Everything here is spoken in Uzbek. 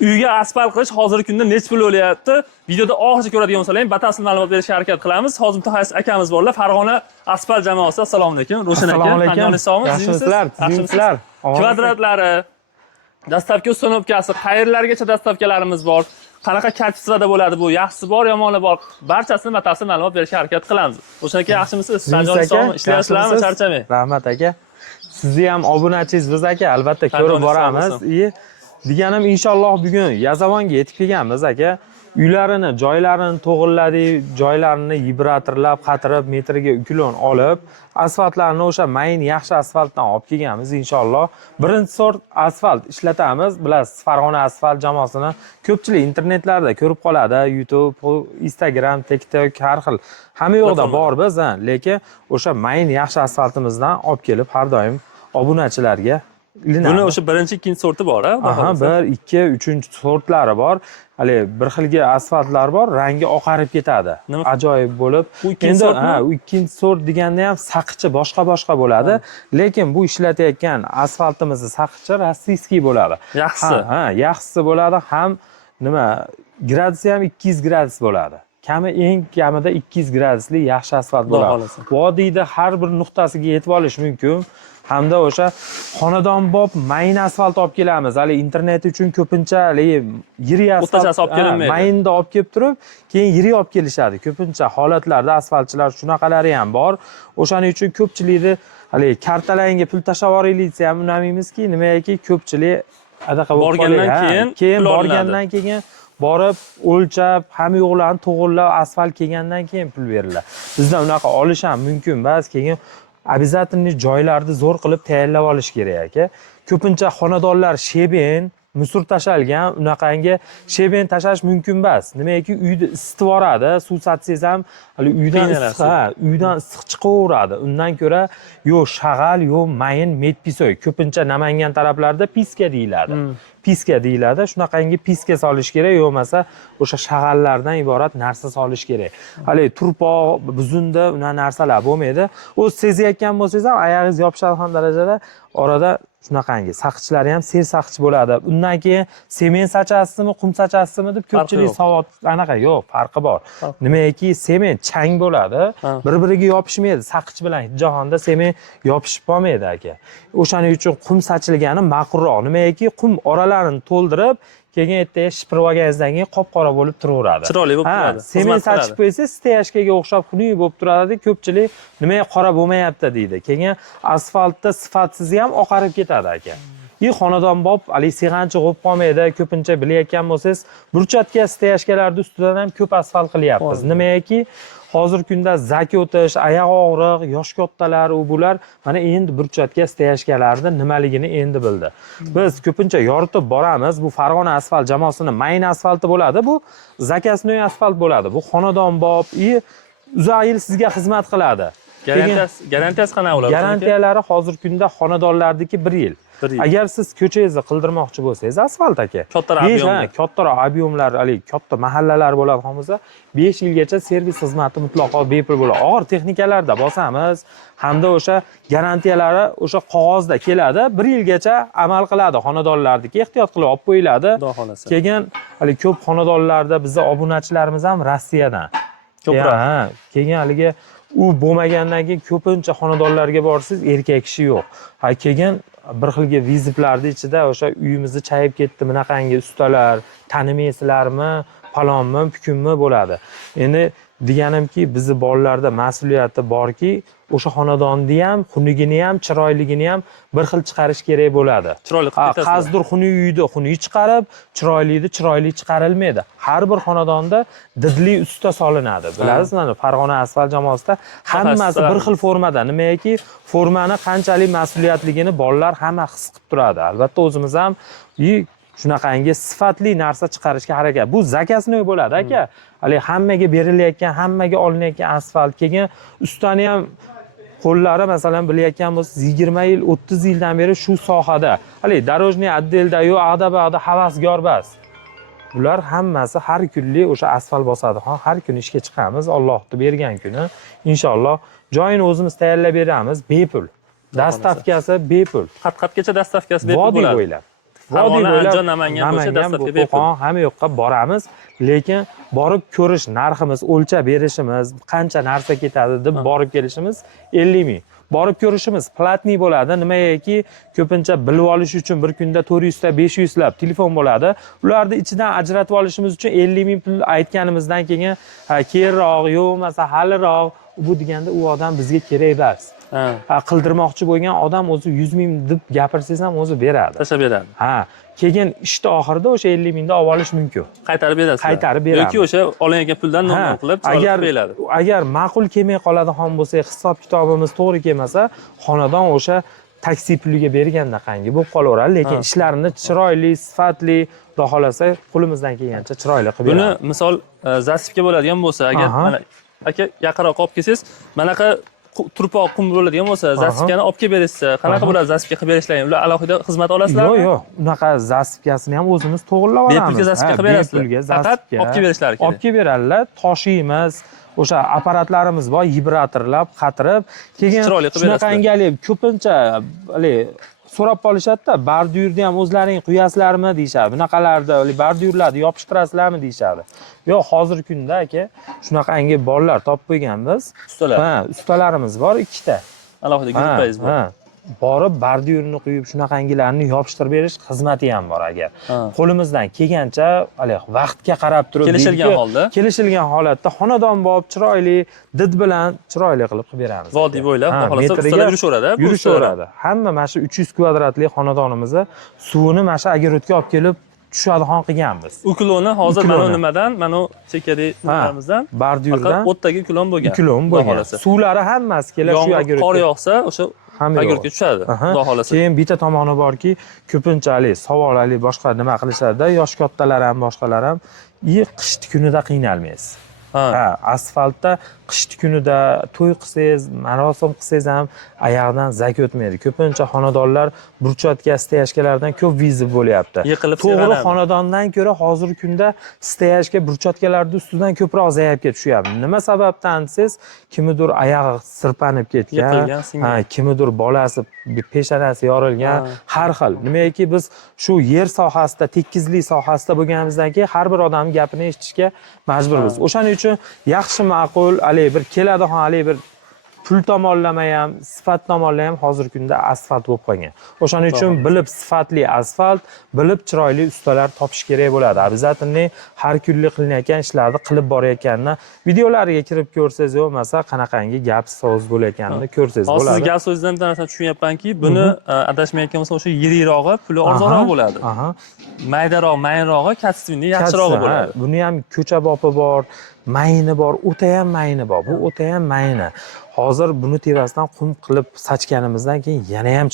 Uyga asfalt qilish hozirgi kunda necha pul o'lyapti? Videoda oxirigacha ko'radigan bo'lsalaring, batafsil ma'lumot berishga harakat qilamiz. Hozir mutaxassis akamiz borlar. Farg'ona asfalt jamoasi. Assalomu alaykum. Ro'shan aka, Assalomu alaykum. qanday sog'misiz? Yaxshimisizlar? Kvadratlari, dastavka uстановkasi, qayerlargacha dastavkalarimiz bor. Qanaqa kачествоda bo'ladi bu? Yaxshisi bor, yomoni bor. Barchasini batafsil ma'lumot berishga harakat qilamiz. Ro'shan aka, yaxshimisiz? Sanjoy sog'mi? Ishlayapsizlarmi? Charchamang. Rahmat aka. Sizni ham obunachingiz biz aka, albatta ko'rib boramiz. Deganim inshaalloh bugun Yazavonga yetib kelganmiz aka. Uylarini, joylarini to'g'irladik, joylarini vibratorlab, qatirib, metriga uklon olib, asfaltlarni o'sha mayin yaxshi asfaltdan olib kelganmiz inshaalloh. Birinchi sort asfalt ishlatamiz. Bilasiz, Farg'ona asfalt jamoasini ko'pchilik internetlarda ko'rib qoladi. YouTube, Instagram, TikTok har xil. Hamma yoqda bor biz, lekin o'sha mayin yaxshi asfaltimizdan olib kelib har doim obunachilarga ilinamiz. Buni o'sha birinchi, ikkinchi sorti bor, ha? Aha, 1, 2, 3 sortlari bor. Hali bir xilga asfaltlar bor, rangi oqarib ketadi. Ajoyib bo'lib. Endi u ikkinchi sort deganda ham saqichi boshqa bo'ladi, lekin bu ishlatayotgan asfaltimizni saqichi rossiyskiy bo'ladi. Yaxshisi. Ha, yaxshisi bo'ladi, ham gradusi ham 200 gradus bo'ladi. Eng kamida 200 gradusli yaxshi asfalt bo'ladi. Vodiyda har bir nuqtasiga yetib olish mumkin. Hamda o'sha xonadonbop mayin asfalt olib kelamiz. Hali internet uchun ko'pincha yiri asfalt olib kelinmaydi. Mayinda olib kelib turib, keyin yiri olib kelishadi. Ko'pincha holatlarda asfaltchilar shunaqalari ham bor. O'shaning uchun ko'pchilikni hali kartalangga pul tashlab yuboraylik ham unamaymizki, nimagaki ko'pchilik adaqa borgandan keyin borgandan keyin borib o'lchab, hamma yo'qlarni to'g'irlab, asfalt kelgandan keyin pul beriladi. Bizda unaqa olish ham mumkin emas. Keyin обязательно joylarni zo'r qilib tayyorlab olish kerak aka. Ko'pincha xonadonlar sheben, musor tashalgan, unaqangi sheben tashlash mumkin emas. Nimaki uyda isitib yoradi, suv satsangiz ham uydan issiq chiqaveradi. Undan ko'ra yo shag'al, yo mayin medpisoy. Ko'pincha Namangan taraflarida piska deyiladi. Piska deyiladi. Shunaqangi piska solish kerak, yo bo'lmasa o'sha shag'allardan iborat narsa solish kerak. Hali turpoq, buzunda una narsalar bo'lmaydi. O'z sezayotgan bo'lsangiz ham oyog'ingiz yopishadi ham darajada orada shunaqangi saqichlar ham ser saqich bo'ladi. Undan keyin sement sachasizmi, qum sachasizmi deb ko'pchilik savol anaqa yo'q, farqi bor. Nimaki sement chang bo'ladi, bir-biriga yopishmaydi. Saqich bilan jahonda sement yopishib qolmaydi aka. O'shaning uchun qum sachilgani ma'qulroq. Nimaki qum oralarini to'ldirib, keyin ertaga shipirib olganingizdan keyin qop-qora bo'lib turaveradi. Chiroyli bo'lib turadi. Sement sachib qo'ysangiz, steyashkaga o'xshab xunuk bo'lib turadi. Ko'pchilik nimaga qora bo'lmayapti deydi. Keyin asfaltda sifatsiz ham oqarib ketadi aka. Xonadonbop ali sig'anchi bo'lib qolmaydi. Ko'pincha bilayotgan bo'lsangiz, burchatka steyashkalarning ustidan ham ko'p asfalt qilyapmiz. Nimaki hozirgi kunda zaki o'tish, oyoq og'riq, yosh kattalar bular mana endi burchatka steyashkalarning nimaligini endi bildi. Biz ko'pincha yoritib boramiz. Bu Farg'ona asfalt jamoasining mayin asfalti bo'ladi. Bu zakasnoy asfalt bo'ladi. Bu xonadonbop, uzoq yil sizga xizmat qiladi. Garantiyasi qanaqa bo'ladi? Garantiyalari hozirgi kunda xonadonlardagi 1 yil. Agar siz ko'changizni qildirmoqchi bo'lsangiz, asfalt aka. Kattaroq ob'yomlar, katta mahallalar bo'ladi bo'lsa, 5 yilgacha servis xizmati mutlaqo bepul bo'ladi. Og'ir texnikalarda bosamiz, hamda o'sha garantiyalari o'sha qog'ozda keladi, 1 yilgacha amal qiladi xonadonlardagi. Ehtiyot qilib olib qo'yiladi. Keyin ko'p xonadonlarda bizning obunachilarimiz ham Rossiyadan. Ko'proq. Keyin u bo'lmagandan keyin ko'pincha xonadonlarga borsangiz, erkak kishi yo'q. Keyin bir xilga vizitlarning ichida o'sha uyimizni chayib ketdi, bunaqangi ustalar, tanimaysizlarmi, palonmi, pukunmi bo'ladi. Endi deganimki, bizni bolalarda mas'uliyati borki, o'sha xonadonni ham, xunugini ham, chiroyligini ham bir xil chiqarish kerak bo'ladi. Chiroyli qilib ketasiz. Qazdir xunuk uyda xunuk chiqarib, chiroylini chiroyli chiqarilmaydi. Har bir xonadonda didli usta solinadi. Bilasiz, mana Farg'ona asfalt jamoasida hammasi bir xil formada. Nimaki, formani qanchalik mas'uliyatligini bolalar hamma his qilib turadi. Albatta o'zimiz ham shunaqangi sifatli narsa chiqarishga harakat. Bu zakasnoy bo'ladi aka. Hammaga berilayotgan, hammaga olinayotgan asfalt. Keyin ustani ham qo'llari masalan bilayotgan bo'lsangiz 20 yil, 30 yildan beri shu sohada. Darojniy отделda yo ag'da-bag'da havasgor bas. Bular hammasi har kunlik o'sha asfalt bosadi. Har kun ishga chiqamiz, Allohning bergan kuni. Inshaalloh joyini o'zimiz tayyorlab beramiz, bepul. Dastavkasi bepul. Qat-qatgacha dastavkasi bepul bo'ladi. Vodiy bo'ylab. Farg'ona, bo'ylab Andijon, Namangan bo'yicha dastavka bepul. Qo'qon hamma yoqqa boramiz, lekin borib ko'rish narximiz, o'lchab berishimiz, qancha narsa ketadi deb borib kelishimiz 50 ming. Borib ko'rishimiz platniy bo'ladi. Nimagaki ko'pincha bilib olish uchun bir kunda 400 ta 500 lab telefon bo'ladi. Ularni ichidan ajratib olishimiz uchun 50 ming pul aytganimizdan keyin keyinroq, yo'q bo'lmasa haliroq bu deganda u odam bizga kerak emas. Qildirmoqchi bo'lgan odam o'zi 100 ming deb gapirsangiz ham o'zi beradi. Tashlab beradi. Keyin ishni oxirida o'sha 50 mingni olib olish mumkin. Qaytarib berasiz. Qaytarib beramiz. Yoki o'sha olingan puldan nomon qilib chiqarib beradi. Agar ma'qul kelmay qoladigan bo'lsa, hisob kitobimiz to'g'ri kelmasa, xonadon o'sha taksi puliga berganda qangi bo'lib qolaveradi, lekin ishlarini chiroyli, sifatli, xudo xolasa qo'limizdan kelgancha chiroyli qilib beramiz. Buni misol zasipga bo'ladigan bo'lsa, agar mana aka yaqinroq olib kelsangiz, manaqa turpoq qum bo'ladigan bo'lsa, zasipkani olib kelib berasiz. Qanaqa bo'ladi zasipka qilib berishlaring? Ular alohida xizmat olasizlarmi? Yo'q, unaqa zasipkasini ham o'zimiz to'g'irlab olamiz. Bepulga zasipka qilib berasizlar. Faqat olib kelib berishlari kerak. Olib kelib beradilar, toshiymiz. O'sha apparatlarimiz bor, vibratorlab, qatirib, keyin shunaqangali ko'pincha so'rab qolishadi-da, bordurni ham o'zlaring quyasizlarmi deyshadi. Bunaqalarda bordurlarni yopishtirasizlarmi deyshadi. Yo'q, hozirgi kunda aka, shunaqangi bolalar topib qo'yganmiz. Ustalar. Ustalarimiz bor, ikkita. Alohida gruppangiz bor. Borib bordurni quyib shunaqangilarni yopishtirib berish xizmati ham bor agar. Qo'limizdan kelgancha, vaqtga qarab turib kelishilgan holatda xonadon bo'lib chiroyli did bilan chiroyli qilib beramiz. Vodiy bo'ylab, xohlasa ustalar yurishaveradi. Yurishaveradi. Hamma mana shu 300 kvadratli xonadonimizni suvini mana shu agarotga olib kelib tushadigan qilganmiz. Ukloni hozir mana nimadan, mana chekadi nimaimizdan, bordurdan o'tdagi uklon bo'lgan. Uklon bo'lgan. Suvlari hammasi keladi shu agarotga. Qor yog'sa, o'sha agarotga tushadi. Xudo xolasa. Keyin bitta tomoni borki, ko'pinchalik savolali boshqa nima qilishadi, yosh kattalar ham, boshqalar ham, qishti kunida qiynalmaysiz. Asfaltda qishti kunida to'y qilsangiz, marosim qilsangiz ham oyoqdan zak o'tmaydi. Ko'pincha xonadonlar burchatka, steyashkalardan ko'p vizib bo'lyapti. To'g'ri xonadondan ko'ra hozirgi kunda steyashka, burchatkalarning ustidan ko'proq zaifga tushyapti. Nima sababdan desangiz, kimnidir oyog'i sirpanib ketgan, kimnidir bolasi peshonasi yorilgan, har xil. Nimaki biz shu yer sohasida, tekizlik sohasida bo'lganimizdan keyin har bir odamning gapini eshitishga majburmiz. O'shaning uchun yaxshi ma'qul bir keladigan bir pul tomonlama ham, sifat tomonlama ham hozirgi kunda asfalt bo'lib qolgan. O'shaning uchun bilib sifatli asfalt, bilib chiroyli ustalar topish kerak bo'ladi. Обязательно har kunlik qilinayotgan ishlarni qilib borayotganini videolariga kirib ko'rsangiz, bo'lmasa qanaqangi gap so'z bo'layotganini ko'rsangiz bo'ladi. Siz gap so'zdan bir narsa tushunyapmanki, buni adashmayotgan bo'lsa, o'sha yirirog'i, puli arzonroq bo'ladi. Maydaroq, mayinrog'i kasbindan yaxshirog'i bo'ladi. Buni ham ko'cha bopi bor, mayni bor, o'ta ham mayni bor. Bu o'ta ham mayni. Hozir buni tevasidan qum qilib sachganimizdan keyin yana ham